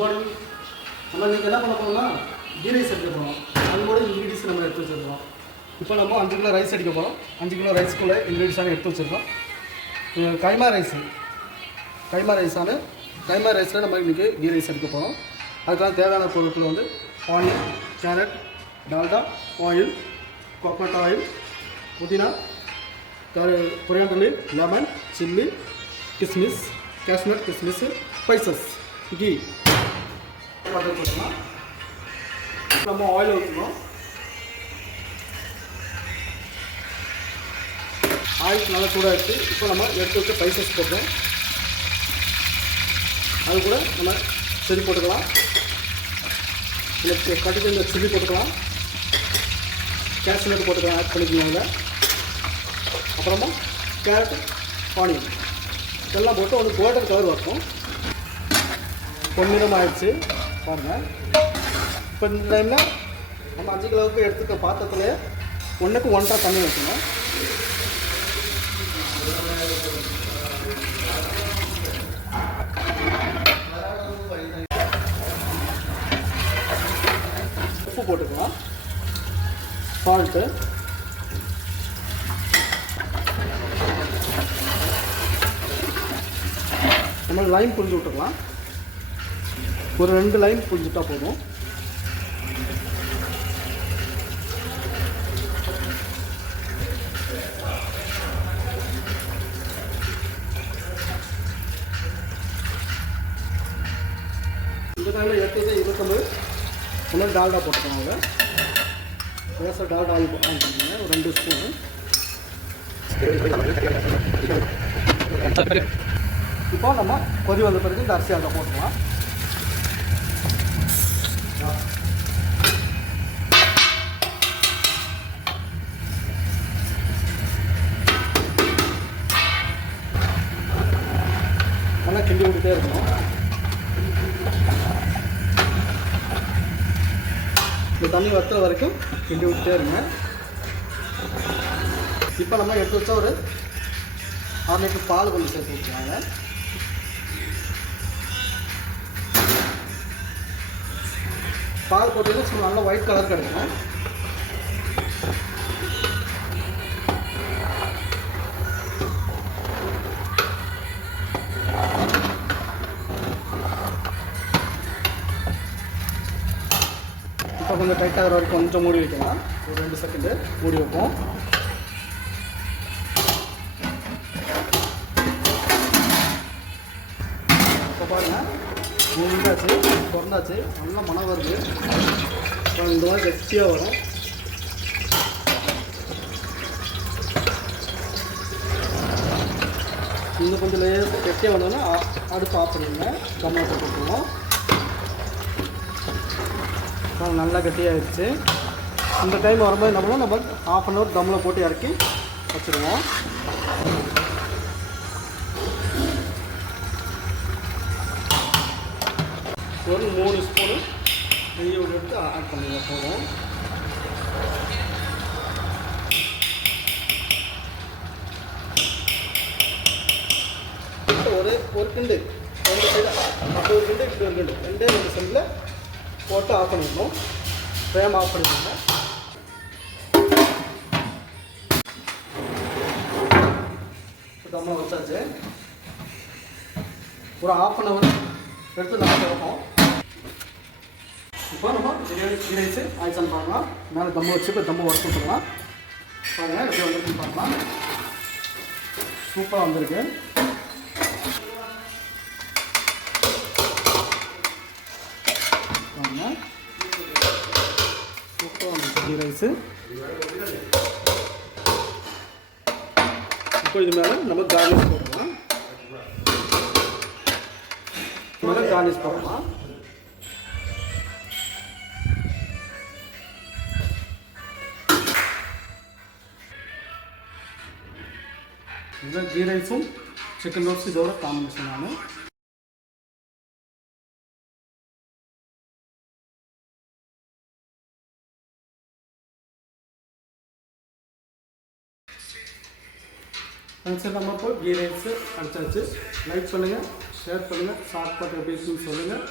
Morning. நம்ம இன்றைக்கி என்ன பண்ண போகிறோம்னா கீ ரைஸ் எடுக்க போகிறோம். அது கூட இன்க்ரீடியன்ஸ் நம்ம எடுத்து வச்சுருக்கோம். இப்போ நம்ம 5 கிலோ ரைஸ் அடிக்க போகிறோம். 5 கிலோ ரைஸ்க்குள்ளே இன்க்ரீடியன்ஸான எடுத்து வச்சுருக்கோம். கைமா ரைஸில் நம்ம இன்றைக்கி கீ ரைஸ் எடுக்க போகிறோம். அதுக்கான தேவையான பொருட்கள் வந்து onion, carrot, Dalda, oil, coconut oil, புதினா, கொரியாண்டர் லீவ், லெமன், சில்லி, கிஸ்மிஸ், காஷ்மீர் கிஸ்மிஸ், ஸ்பைசஸ், கீ பட்டர் போட்டுக்கலாம். நம்ம ஆயில் ஊற்றணும். ஆயில் நல்லா சூடாகிடுச்சு. இப்போ நம்ம எடுத்து வச்சு ஸ்பைசஸ் போட்டுறோம். அது கூட நம்ம செடி போட்டுக்கலாம். இல்லை கட்டிட்டு இந்த சில்லி போட்டுக்கலாம். கேஷ்நட் போட்டுக்கலாம், ஆட் பண்ணிக்கணும். அதில் அப்புறமா கேரட், ஆனியன் இதெல்லாம் போட்டு ஒரு கோல்டன் கலர் வைப்போம். பொன்னிறம் ஆயிடுச்சு பாருங்கள். இப்போ இந்த டைமில் நம்ம 5 கிலோவுக்கு எடுத்துக்க பாத்திரத்துலேயே 1க்கு 1.5 தண்ணி வைக்கணும். உப்பு போட்டுக்கலாம், சால்ட்டு, நம்ம லைம் புரிஞ்சு விட்டுக்கலாம். ஒரு 2 லைன் புரிஞ்சுட்டா போதும். இந்த டைமில் எடுத்தது 29 கொஞ்சம் டால்டா போட்டுக்கோங்க. பேச டால்டா ஆயில் வாங்கிக்கோங்க, ஒரு 2 ஸ்பூனு. இப்போ நம்ம கொதி வந்த பிறகு இந்த அரிசி அதில் போட்டுக்கலாம். நல்லா கிண்டி விட்டுட்டே இருக்கணும். இந்த தண்ணி வத்துற வரைக்கும் கிண்டி விட்டுட்டே இருங்க. இப்போ நம்ம எடுத்து வச்சா ஒரு 6 லிட்டர் பால் கொஞ்சம் சேர்த்து வச்சுக்காங்க. பால் போட்டு சும்மா நல்லா ஒயிட் கலர் கிடைக்கும். இப்போ கொஞ்சம் டைட்டாக வரைக்கும் கொஞ்சம் மூடி வைக்கலாம். ஒரு 2 செகண்டு மூடி வைப்போம். இப்போ பாருங்கள், மூண்டாச்சு, திறந்தாச்சு, நல்லா மனம் வருது. இந்த மாதிரி கெட்டியாக வரும். இன்னும் கொஞ்சம் கெட்டியாக வந்தோன்னா அடுப்பு ஆஃப் பண்ணிடுங்க. டொமேட்டோ போட்டுருவோம். நல்லா கெட்டியாகிடுச்சு. இந்த டைம் வரும்போது என்ன பண்ணோம், நம்ம 1/2 hour தம்மில் போட்டு இறக்கி வச்சுருவோம். ஒரு 3 ஸ்பூனு நெய்யை எடுத்து ஆட் பண்ணிங்க போதும். ஒரு கிண்டு 2 சைடு, அப்போ ஒரு கிண்டு இப்படி ஒரு கிண்டு 2 சென்டில் போட்டு ஆஃப் பண்ணிடணும். ஃப்ளேம் ஆஃப் பண்ணிடுங்க. தம்மா வச்சாச்சு. ஒரு 1/2 hour எடுத்து நம்ம வைப்போம். இப்போ நம்ம பிரியாணி கீ ரைஸு ஆயிடுச்சான்னு பார்க்கலாம். மேலே தம்மு வச்சு இப்போ தம்மு உடச்சு விட்டுக்கலாம். பாருங்கள் எப்படி வந்துருக்குன்னு பார்க்கலாம். சூப்பராக வந்திருக்கு. பாருங்கள் சூப்பராக வந்துருக்கு கீ ரைஸு. இப்போ இது மேலே நம்ம கார்னிஷ் போடலாம். மேலே கார்னிஷ் போடலாம். இதுதான் கீ ரைஸும் சிக்கன் ரோஸ்ட் இதோட காம்பினேஷனான. சரி, நம்ம இப்போ கீ ரைஸ் அடிச்சாச்சு. லைக் பண்ணுங்கள், ஷேர் பண்ணுங்கள், ஷார்ட் கட் எப்படி இருக்குன்னு சொல்லுங்கள்.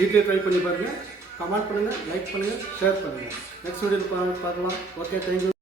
வீட்டிலே ட்ரை பண்ணி பாருங்கள். கமெண்ட் பண்ணுங்கள், லைக் பண்ணுங்கள், ஷேர் பண்ணுங்கள். நெக்ஸ்ட் வீடியோவில் பார்க்கலாம். Okay, thank you.